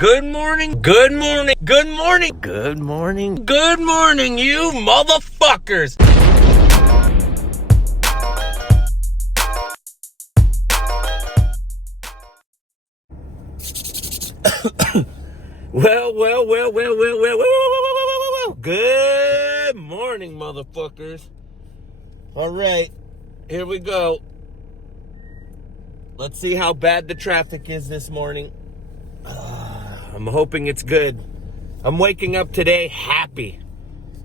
Good morning, good morning, good morning, good morning, good morning, you motherfuckers. Well. Good morning, motherfuckers. All right, here we go. Let's see how bad the traffic is this morning. I'm hoping it's good. I'm waking up today happy,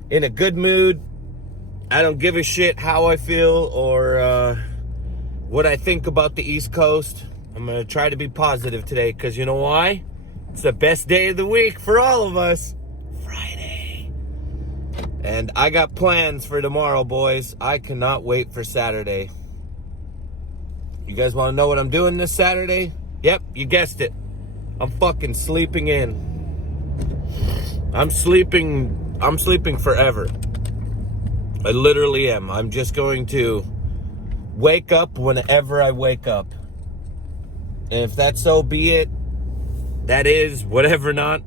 in a good mood. I don't give a shit how I feel or what I think about the East Coast. I'm going to try to be positive today because you know why? It's the best day of the week for all of us. Friday. And I got plans for tomorrow, boys. I cannot wait for Saturday. You guys want to know what I'm doing this Saturday? Yep, you guessed it. I'm fucking sleeping in. I'm sleeping forever. I literally am. I'm just going to wake up whenever I wake up. And if that's so be it, that is whatever not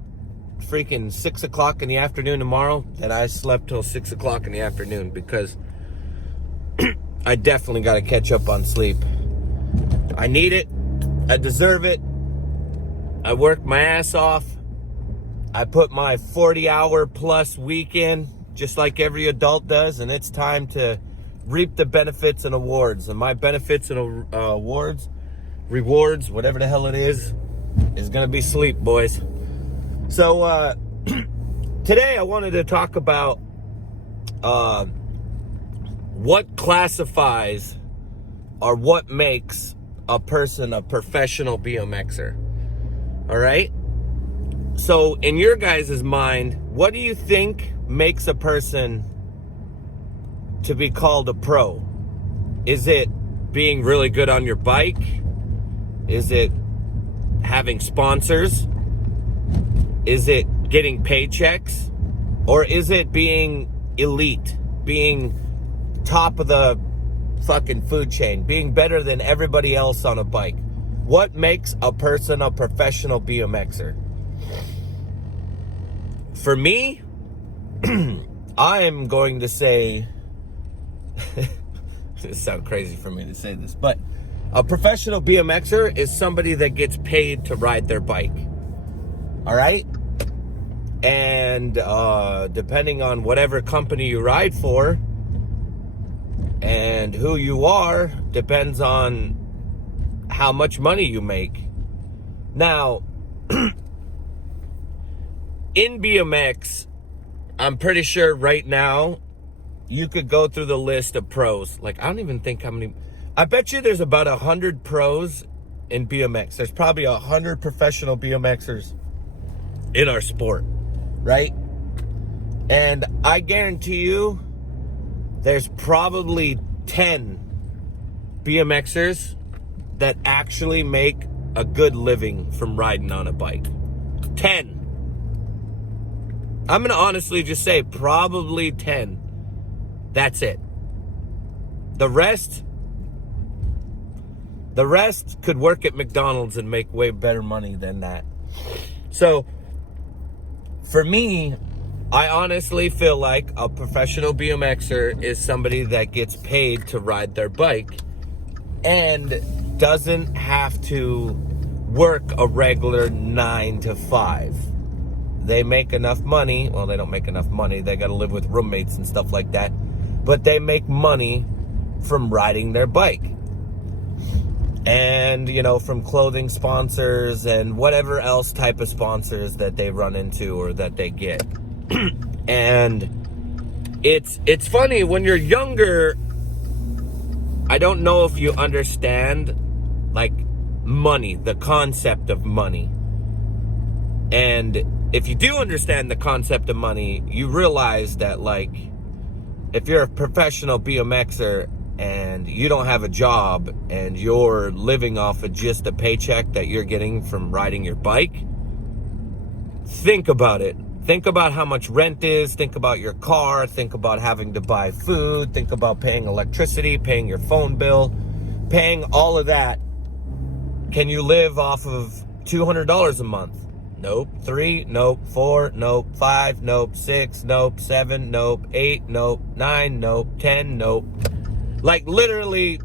freaking 6 o'clock in the afternoon tomorrow, that I slept till 6 o'clock in the afternoon because I definitely got to catch up on sleep. I need it. I deserve it. I worked my ass off. I put my 40-hour plus week in, just like every adult does, and it's time to reap the benefits and awards. And my benefits and rewards, whatever the hell it is going to be sleep, boys. So today I wanted to talk about what classifies or what makes a person a professional BMXer. All right? So in your guys' mind, what do you think makes a person to be called a pro? Is it being really good on your bike? Is it having sponsors? Is it getting paychecks? Or is it being elite? Being top of the fucking food chain? Being better than everybody else on a bike? What makes a person a professional BMXer? For me, I'm going to say, it sounds crazy for me to say this, but a professional BMXer is somebody that gets paid to ride their bike. All right? And depending on whatever company you ride for and who you are, depends on how much money you make. Now, in BMX, I'm pretty sure right now you could go through the list of pros. Like, I don't even think how many. I bet you there's about 100 pros in BMX. There's probably 100 professional BMXers in our sport, right? And I guarantee you there's probably 10 BMXers that actually make a good living from riding on a bike. 10. I'm going to honestly just say probably 10. That's it. The rest could work at McDonald's and make way better money than that. So, for me, I honestly feel like a professional BMXer is somebody that gets paid to ride their bike and doesn't have to work a regular 9 to 5. They make enough money. Well, they don't make enough money. They got to live with roommates and stuff like that. But they make money from riding their bike. And, you know, from clothing sponsors and whatever else type of sponsors that they run into or that they get. And it's funny, when you're younger, I don't know if you understand, like, money, the concept of money. And if you do understand the concept of money, you realize that, like, if you're a professional BMXer and you don't have a job and you're living off of just a paycheck that you're getting from riding your bike, think about it. Think about how much rent is. Think about your car. Think about having to buy food. Think about paying electricity, paying your phone bill, paying all of that. Can you live off of $200 a month? Nope. 3, nope. 4, nope. 5, nope. 6, nope. 7, nope. 8, nope. 9, nope. 10, nope. Like, literally,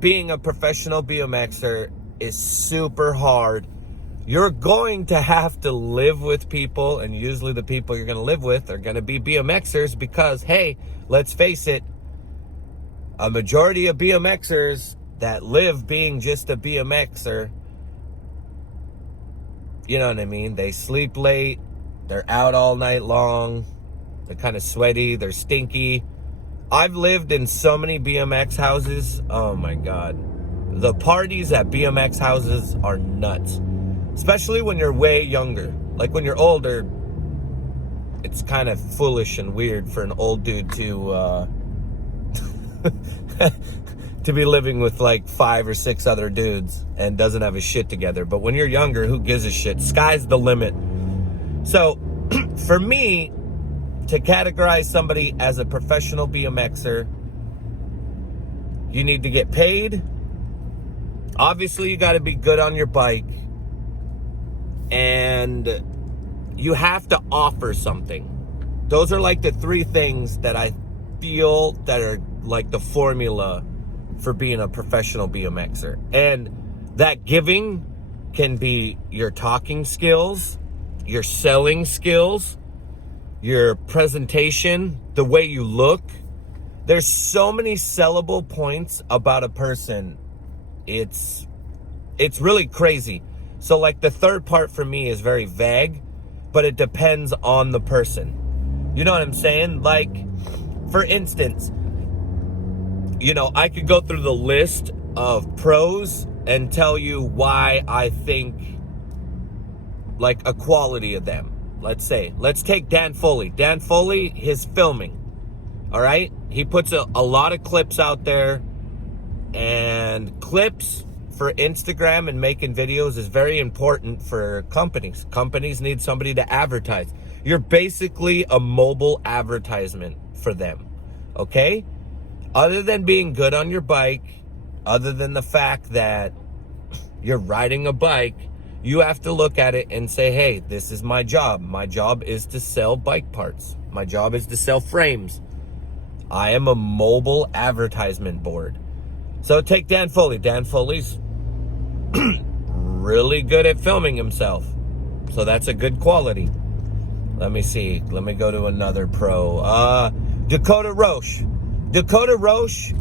being a professional BMXer is super hard. You're going to have to live with people, and usually the people you're going to live with are going to be BMXers because, hey, let's face it, a majority of BMXers that live being just a BMXer, you know what I mean? They sleep late, they're out all night long, they're kind of sweaty, they're stinky. I've lived in so many BMX houses, oh my God. The parties at BMX houses are nuts. Especially when you're way younger. Like when you're older, it's kind of foolish and weird for an old dude to to be living with like 5 or 6 other dudes and doesn't have his shit together. But when you're younger, who gives a shit? Sky's the limit. So for me, to categorize somebody as a professional BMXer, you need to get paid. Obviously, you got to be good on your bike. And you have to offer something. Those are like the 3 things that I feel that are like the formula for being a professional BMXer. And that giving can be your talking skills, your selling skills, your presentation, the way you look. There's so many sellable points about a person. It's really crazy. So like the third part for me is very vague, but it depends on the person. You know what I'm saying? Like, for instance, you know, I could go through the list of pros and tell you why I think like a quality of them. Let's take Dan Foley. Dan Foley, his filming. All right? He puts a lot of clips out there, and clips for Instagram and making videos is very important for companies. Companies need somebody to advertise. You're basically a mobile advertisement for them, okay? Other than being good on your bike, other than the fact that you're riding a bike, you have to look at it and say, hey, this is my job. My job is to sell bike parts. My job is to sell frames. I am a mobile advertisement board. So take Dan Foley. Dan Foley's really good at filming himself. So that's a good quality. Let me see. Let me go to another pro. Dakota Roche. Dakota Roche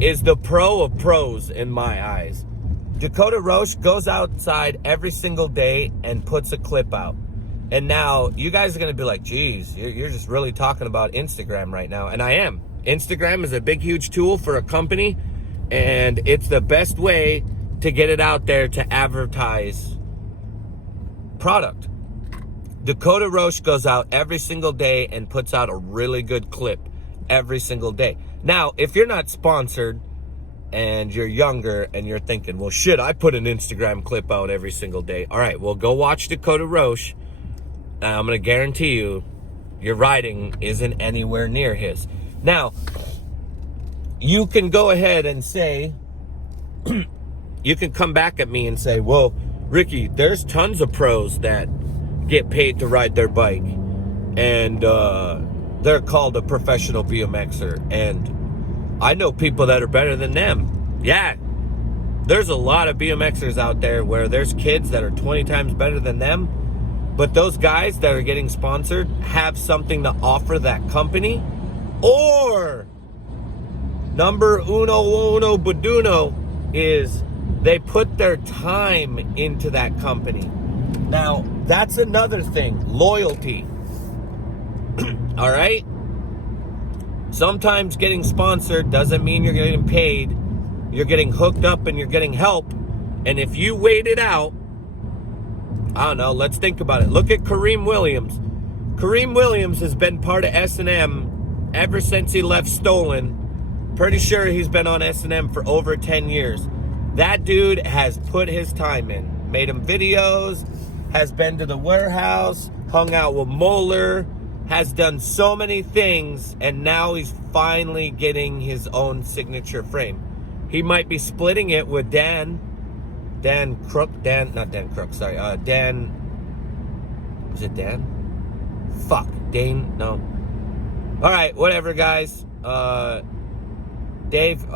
is the pro of pros in my eyes. Dakota Roche goes outside every single day and puts a clip out. And now you guys are going to be like, geez, you're just really talking about Instagram right now. And I am. Instagram is a big, huge tool for a company. And it's the best way to get it out there to advertise product. Dakota Roche goes out every single day and puts out a really good clip every single day. Now, if you're not sponsored and you're younger and you're thinking, well, shit, I put an Instagram clip out every single day. All right, well, go watch Dakota Roche. And I'm going to guarantee you, your riding isn't anywhere near his. Now, you can go ahead and say, you can come back at me and say, well, Ricky, there's tons of pros that get paid to ride their bike. And they're called a professional BMXer. And I know people that are better than them. Yeah, there's a lot of BMXers out there where there's kids that are 20 times better than them. But those guys that are getting sponsored have something to offer that company. Or number uno baduno is they put their time into that company. Now, that's another thing. Loyalty. All right? Sometimes getting sponsored doesn't mean you're getting paid. You're getting hooked up and you're getting help. And if you wait it out, I don't know, let's think about it. Look at Kareem Williams. Kareem Williams has been part of S&M ever since he left Stolen. Pretty sure he's been on S&M for over 10 years. That dude has put his time in. Made him videos, has been to the warehouse, hung out with Moeller, has done so many things, and now he's finally getting his own signature frame. He might be splitting it with Dan Dan Crook. Not Dan Crook, sorry. Dan. Was it Dan? Fuck. Dane? No. All right, whatever, guys. Dave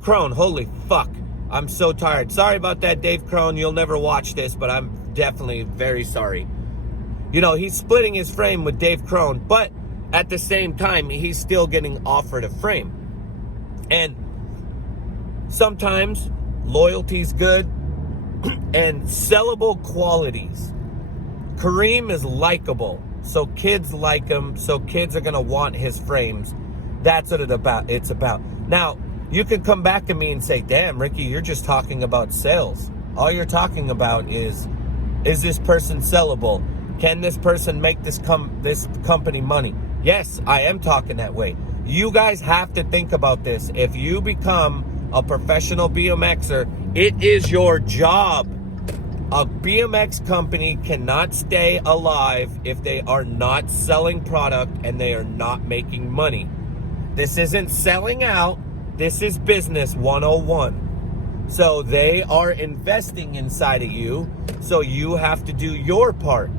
Crone. Holy fuck. I'm so tired. Sorry about that, Dave Crone. You'll never watch this, but I'm definitely very sorry. You know, he's splitting his frame with Dave Crone, but at the same time, he's still getting offered a frame. And sometimes loyalty's good and sellable qualities. Kareem is likable, so kids like him, so kids are going to want his frames. That's what it's about. Now, you can come back at me and say, damn, Ricky, you're just talking about sales. All you're talking about is this person sellable? Can this person make this company money? Yes, I am talking that way. You guys have to think about this. If you become a professional BMXer, it is your job. A BMX company cannot stay alive if they are not selling product and they are not making money. This isn't selling out. This is business 101. So they are investing inside of you. So you have to do your part.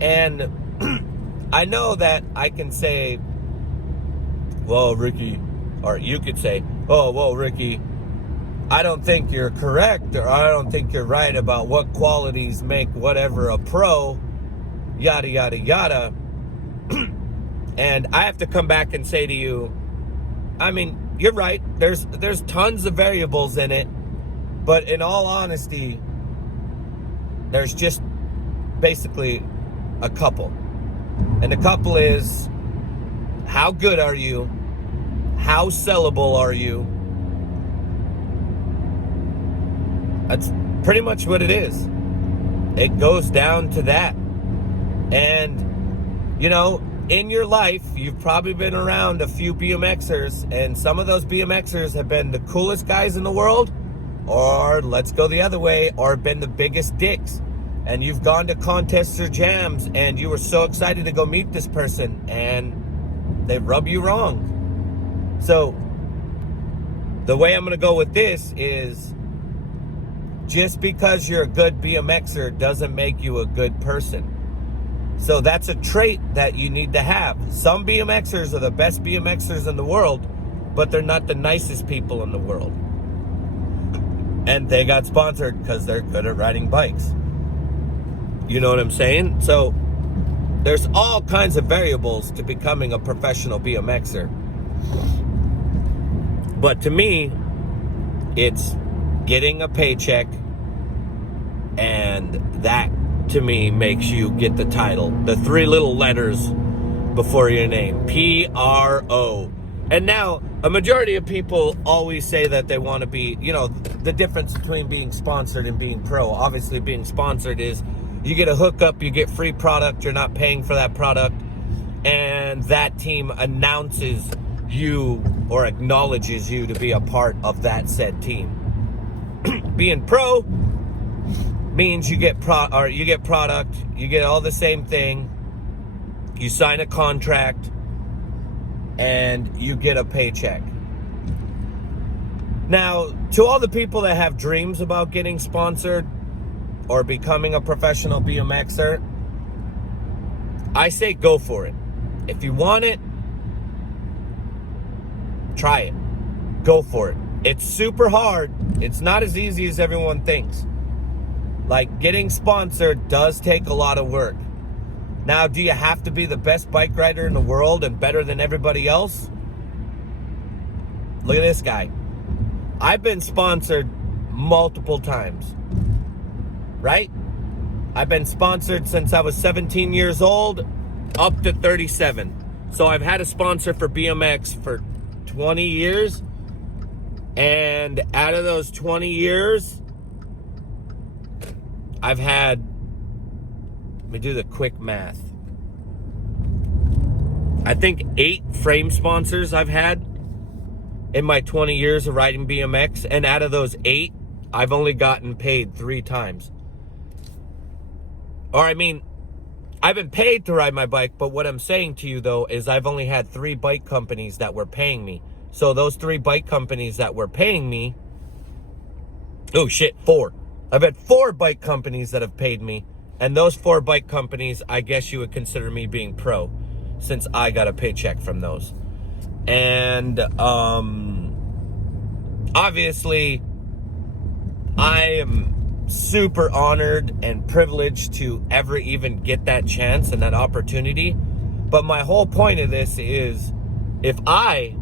And I know that I can say, well, Ricky, or you could say, oh, well, Ricky, I don't think you're correct, or I don't think you're right about what qualities make whatever a pro, yada, yada, yada. And I have to come back and say to you, I mean, you're right. There's tons of variables in it. But in all honesty, there's just basically a couple. And the couple is, how good are you? How sellable are you? That's pretty much what it is. It goes down to that. And, you know, in your life, you've probably been around a few BMXers, and some of those BMXers have been the coolest guys in the world, or let's go the other way, or been the biggest dicks. And you've gone to contests or jams, and you were so excited to go meet this person, and they rub you wrong. So, the way I'm going to go with this is, just because you're a good BMXer doesn't make you a good person. So that's a trait that you need to have. Some BMXers are the best BMXers in the world, but they're not the nicest people in the world. And they got sponsored because they're good at riding bikes. You know what I'm saying? So there's all kinds of variables to becoming a professional BMXer. But to me, it's getting a paycheck, and that to me makes you get the title. The three little letters before your name, P-R-O. And now, a majority of people always say that they want to be, you know, the difference between being sponsored and being pro. Obviously, being sponsored is you get a hookup, you get free product, you're not paying for that product, and that team announces you or acknowledges you to be a part of that said team. Being pro means you get product, you get all the same thing, you sign a contract, and you get a paycheck. Now, to all the people that have dreams about getting sponsored or becoming a professional BMXer, I say go for it. If you want it, try it. Go for it. It's super hard. It's not as easy as everyone thinks. Like, getting sponsored does take a lot of work. Now, do you have to be the best bike rider in the world and better than everybody else? Look at this guy. I've been sponsored multiple times. Right? I've been sponsored since I was 17 years old up to 37. So I've had a sponsor for BMX for 20 years. And out of those 20 years, I've had, let me do the quick math, I think 8 frame sponsors I've had in my 20 years of riding BMX. And out of those 8, I've only gotten paid 3 times. Or I mean, I've been paid to ride my bike, but what I'm saying to you though is I've only had 3 bike companies that were paying me. So those 3 bike companies that were paying me, Oh shit, 4. I've had 4 bike companies that have paid me. And those 4 bike companies, I guess you would consider me being pro, since I got a paycheck from those. And obviously, I am super honored and privileged to ever even get that chance and that opportunity. But my whole point of this is, if I,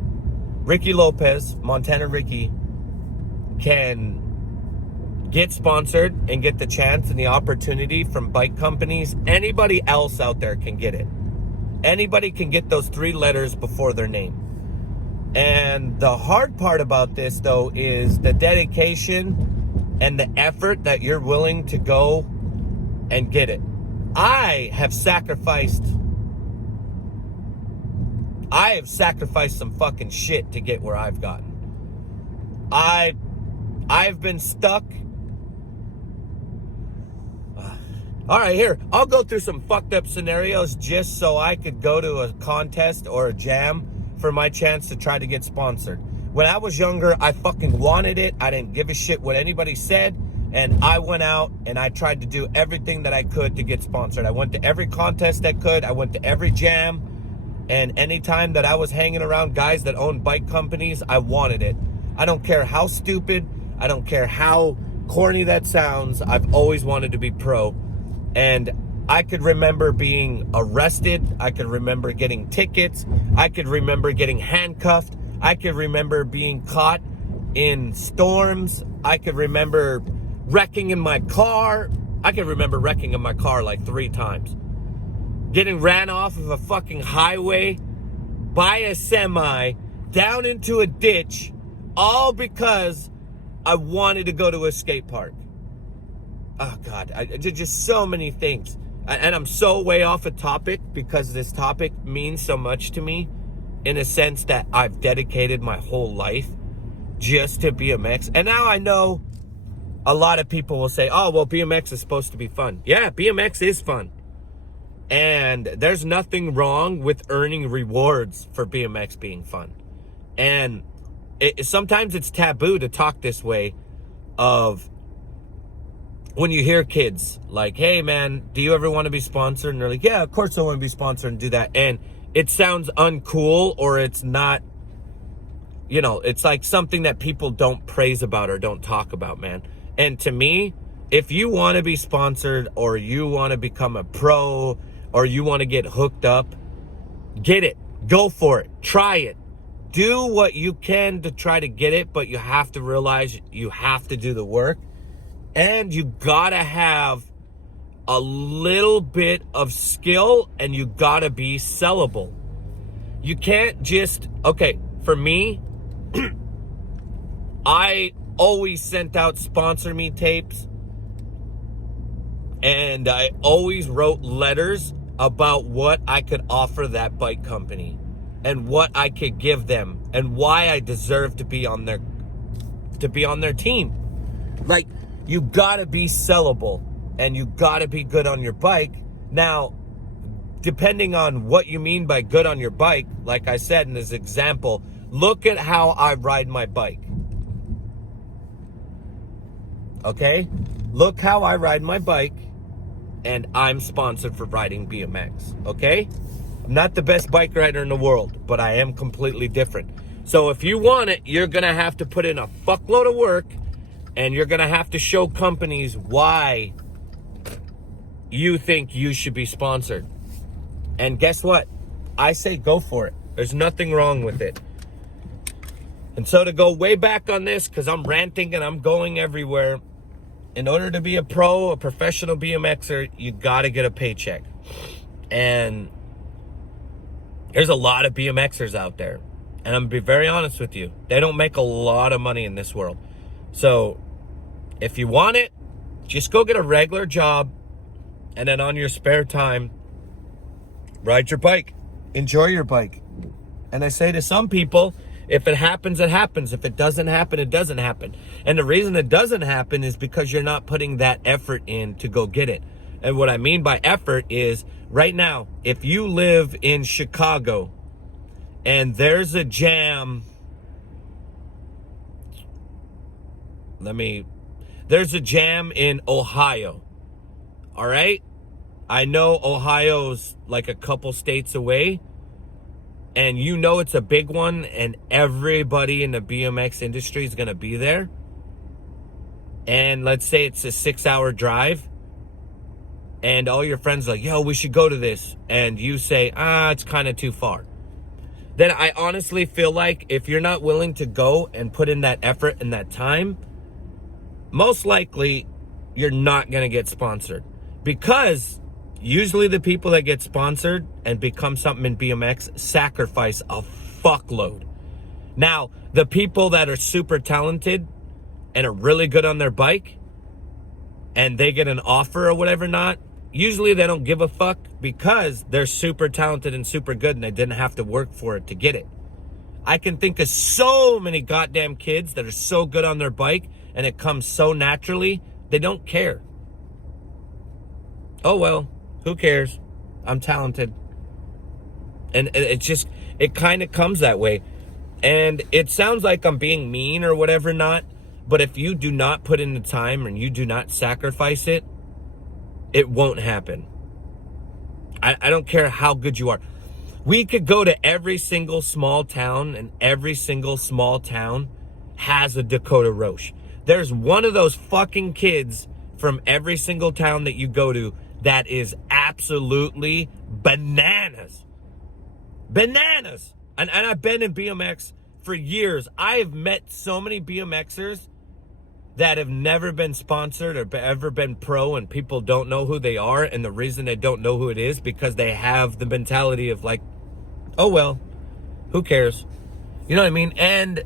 Ricky Lopez, Montana Ricky, can get sponsored and get the chance and the opportunity from bike companies, anybody else out there can get it. Anybody can get those 3 letters before their name. And the hard part about this, though, is the dedication and the effort that you're willing to go and get it. I have sacrificed some fucking shit to get where I've gotten. I've been stuck. All right, here, I'll go through some fucked up scenarios just so I could go to a contest or a jam for my chance to try to get sponsored. When I was younger, I fucking wanted it. I didn't give a shit what anybody said. And I went out and I tried to do everything that I could to get sponsored. I went to every contest I could. I went to every jam. And anytime that I was hanging around guys that owned bike companies, I wanted it. I don't care how stupid, I don't care how corny that sounds, I've always wanted to be pro. And I could remember being arrested. I could remember getting tickets. I could remember getting handcuffed. I could remember being caught in storms. I could remember wrecking in my car. I could remember wrecking in my car like 3 times. Getting ran off of a fucking highway by a semi down into a ditch, all because I wanted to go to a skate park. Oh God, I did just so many things. And I'm so way off a topic because this topic means so much to me, in a sense that I've dedicated my whole life just to BMX. And now I know a lot of people will say, oh, well, BMX is supposed to be fun. Yeah, BMX is fun. And there's nothing wrong with earning rewards for BMX being fun. And sometimes it's taboo to talk this way of when you hear kids like, hey man, do you ever want to be sponsored? And they're like, yeah, of course I want to be sponsored and do that. And it sounds uncool, or it's not, you know, it's like something that people don't praise about or don't talk about, man. And to me, if you want to be sponsored, or you want to become a pro, or you want to get hooked up, get it, go for it, try it. Do what you can to try to get it, but you have to realize you have to do the work. And you gotta have a little bit of skill, and you gotta be sellable. You can't just, okay, for me, I always sent out sponsor me tapes, and I always wrote letters about what I could offer that bike company and what I could give them and why I deserve to be on their team. Like, you gotta be sellable, and you gotta be good on your bike. Now, depending on what you mean by good on your bike, like I said in this example, look at how I ride my bike. Okay? Look how I ride my bike, and I'm sponsored for riding BMX. Okay? I'm not the best bike rider in the world, but I am completely different. So if you want it, you're gonna have to put in a fuckload of work, and you're gonna have to show companies why you think you should be sponsored. And guess what? I say go for it. There's nothing wrong with it. And so, to go way back on this, because I'm ranting and I'm going everywhere, in order to be a pro, a professional BMXer, you gotta get a paycheck. And there's a lot of BMXers out there. And I'm gonna be very honest with you. They don't make a lot of money in this world. So, if you want it, just go get a regular job, and then on your spare time, ride your bike. Enjoy your bike. And I say to some people, if it happens, it happens. If it doesn't happen, it doesn't happen. And the reason it doesn't happen is because you're not putting that effort in to go get it. And what I mean by effort is, right now, if you live in Chicago and there's a jam, there's a jam in Ohio. All right? I know Ohio's like a couple states away, and you know it's a big one, and everybody in the BMX industry is going to be there. And let's say it's a 6-hour drive, and all your friends are like, yo, we should go to this. And you say, it's kind of too far. Then I honestly feel like if you're not willing to go and put in that effort and that time, most likely you're not going to get sponsored. Because usually the people that get sponsored and become something in BMX sacrifice a fuckload. Now, the people that are super talented and are really good on their bike and they get an offer or whatever not, usually they don't give a fuck because they're super talented and super good and they didn't have to work for it to get it. I can think of so many goddamn kids that are so good on their bike and it comes so naturally, they don't care. Oh well, who cares? I'm talented. And it kind of comes that way. And it sounds like I'm being mean or whatever not, but if you do not put in the time and you do not sacrifice it, it won't happen. I don't care how good you are. We could go to every single small town, and every single small town has a Dakota Roche. There's one of those fucking kids from every single town that you go to that is absolutely bananas. Bananas. And I've been in BMX for years. I have met so many BMXers that have never been sponsored or ever been pro, and people don't know who they are. And the reason they don't know who it is because they have the mentality of like, oh, well, who cares? You know what I mean? And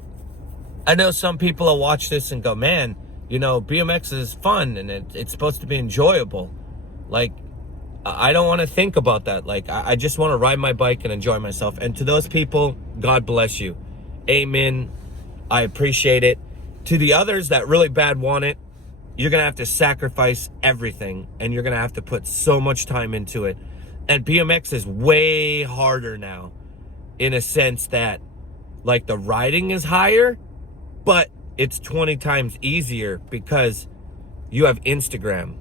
I know some people will watch this and go, man, you know, BMX is fun and it's supposed to be enjoyable. Like, I don't want to think about that. Like, I just want to ride my bike and enjoy myself. And to those people, God bless you. Amen. I appreciate it. To the others that really bad want it, you're going to have to sacrifice everything. And you're going to have to put so much time into it. And BMX is way harder now. In a sense that, like, the riding is higher, but it's 20 times easier because you have Instagram.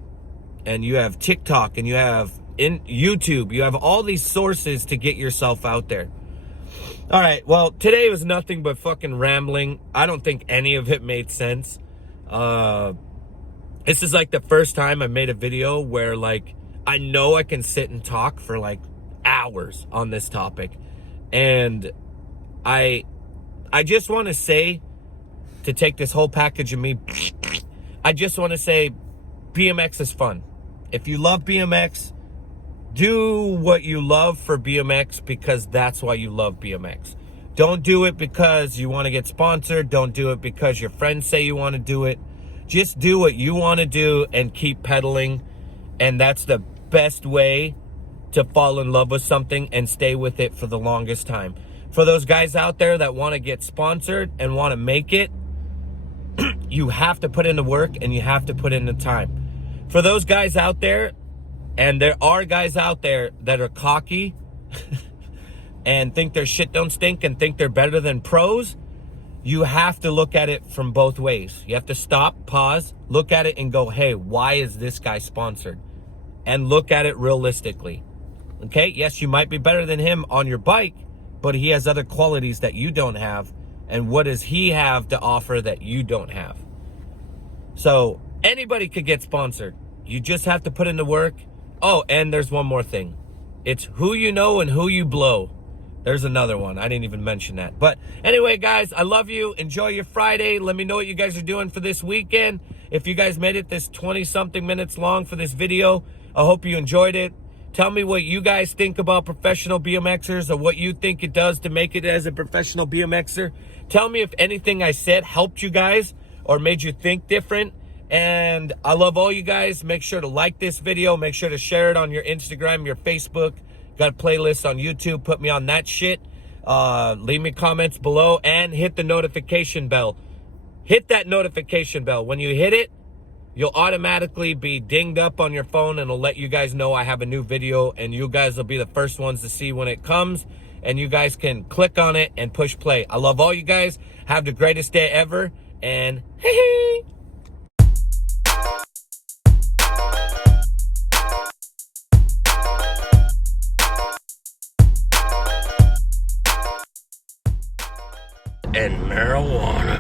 And you have TikTok, and you have YouTube. You have all these sources to get yourself out there. All right, well, today was nothing but fucking rambling. I don't think any of it made sense. This is like the first time I made a video where, like, I know I can sit and talk for like hours on this topic. And I just want to say, to take this whole package of me, I just want to say BMX is fun. If you love BMX, do what you love for BMX because that's why you love BMX. Don't do it because you want to get sponsored. Don't do it because your friends say you want to do it. Just do what you want to do and keep pedaling. And that's the best way to fall in love with something and stay with it for the longest time. For those guys out there that want to get sponsored and want to make it, you have to put in the work and you have to put in the time. For those guys out there, and there are guys out there that are cocky and think their shit don't stink and think they're better than pros, you have to look at it from both ways. You have to stop, pause, look at it and go, hey, why is this guy sponsored? And look at it realistically. Okay, yes, you might be better than him on your bike, but he has other qualities that you don't have. And what does he have to offer that you don't have? So anybody could get sponsored. You just have to put in the work. Oh, and there's one more thing. It's who you know and who you blow. There's another one. I didn't even mention that. But anyway, guys, I love you. Enjoy your Friday. Let me know what you guys are doing for this weekend. If you guys made it this 20-something minutes long for this video, I hope you enjoyed it. Tell me what you guys think about professional BMXers or what you think it does to make it as a professional BMXer. Tell me if anything I said helped you guys or made you think different. And I love all you guys. Make sure to like this video. Make sure to share it on your Instagram, your Facebook. Got a playlist on YouTube. Put me on that shit. Leave me comments below and hit the notification bell. Hit that notification bell. When you hit it, you'll automatically be dinged up on your phone and it'll let you guys know I have a new video, and you guys will be the first ones to see when it comes, and you guys can click on it and push play. I love all you guys. Have the greatest day ever, and hey. and marijuana.